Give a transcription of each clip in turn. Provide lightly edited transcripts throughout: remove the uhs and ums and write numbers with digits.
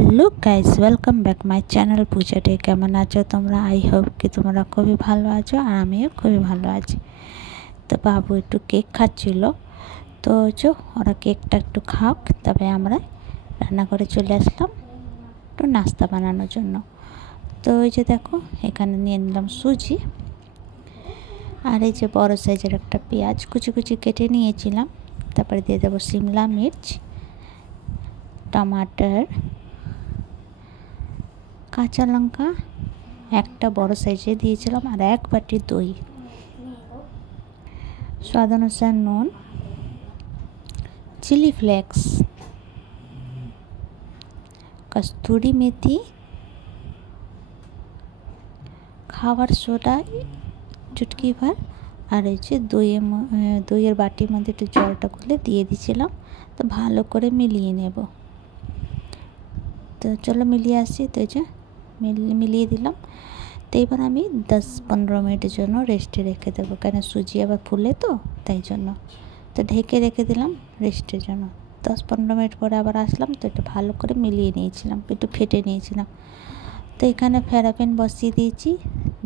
Hello guys, welcome back my channel Puja day. কেমন আছো তোমরা? আই হোপ কি তোমরা খুবই ভালো আছো, আর আমিও খুবই ভালো আছি। তো বাবু একটু কেক খাচ্ছিল, তো ওরা কেকটা একটু খাওক, তবে আমরা রান্না করে চলে আসলাম একটু নাস্তা বানানোর জন্য। তো দেখো, এখানে নিয়ে নিলাম সুজি, আর এই যে বড় সাইজের একটা পেঁয়াজ কুচি কুচি কেটে নিয়েছিলাম। তারপরে দিয়ে দেবো শিমলা মির্চ, টমাটার, কাঁচা লঙ্কা একটা বড় সাইজে দিয়েছিলাম, আর এক বাটি দই, স্বাদ অনুসার নুন, চিলি ফ্লেক্স, কস্তুরি মেথি, খাবার সোডা চুটকি ভর, আর এই যে দইয়ের বাটির মধ্যে একটু জলটা খুলে দিয়ে দিয়েছিলাম। তো ভালো করে মিলিয়ে নেব। তো চলো মিলিয়ে আসছি। তো এই যে মিলিয়ে দিলাম। তো এবার আমি 10-15 মিনিটের জন্য রেস্টে রেখে দেবো, কেন সুজি আবার ফুলে, তো তাই জন্য। তো ঢেকে রেখে দিলাম রেস্টের জন্য। 10-15 মিনিট পরে আবার আসলাম। তো একটু ভালো করে মিলিয়ে নিয়েছিলাম, একটু ফেটে নিয়েছিলাম। তো এখানে ফ্রাইপ্যান বসিয়ে দিয়েছি,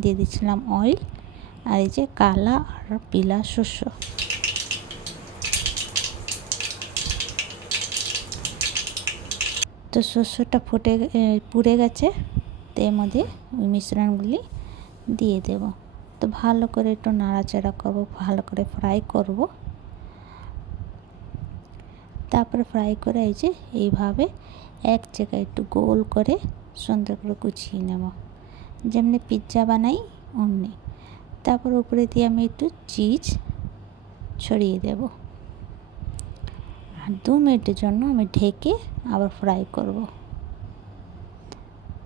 দিয়ে দিচ্ছিলাম অয়েল, আর এই যে কালা আর পিলা শস্য। তো শস্যটা পুড়ে গেছে। তো এর মধ্যে ওই মিশ্রণগুলি দিয়ে দেব। তো ভালো করে একটু নাড়াচাড়া করব, ভালো করে ফ্রাই করব। তারপরে ফ্রাই করে এই যে এইভাবে এক জায়গায় একটু গোল করে সুন্দর করে গুছিয়ে নেব, যেমনি পিৎজা বানাই অমনি। তারপর উপরে দিয়ে আমি একটু চিজ ছড়িয়ে দেব, আর 2 মিনিটের জন্য আমি ঢেকে আবার ফ্রাই করব।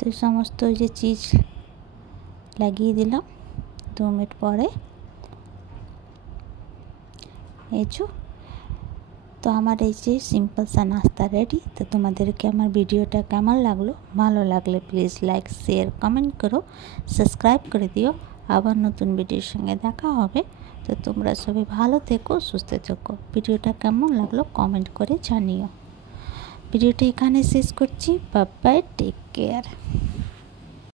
তো সমস্ত ওই যে চিজ লাগিয়ে দিলাম। 2 মিনিট পরে তো আমার এই যে সিম্পল সা নাস্তা রেডি। তো তোমাদেরকে আমার ভিডিওটা কেমন লাগলো? ভালো লাগলে প্লিজ লাইক, শেয়ার, কমেন্ট করো, সাবস্ক্রাইব করে দিও। আবার নতুন ভিডিওর সঙ্গে দেখা হবে। তো তোমরা সবাই ভালো থেকো, সুস্থ থেকো। ভিডিওটা কেমন লাগলো কমেন্ট করে জানিও। ভিডিওটা এখানে শেষ করছি। Bye bye, take care.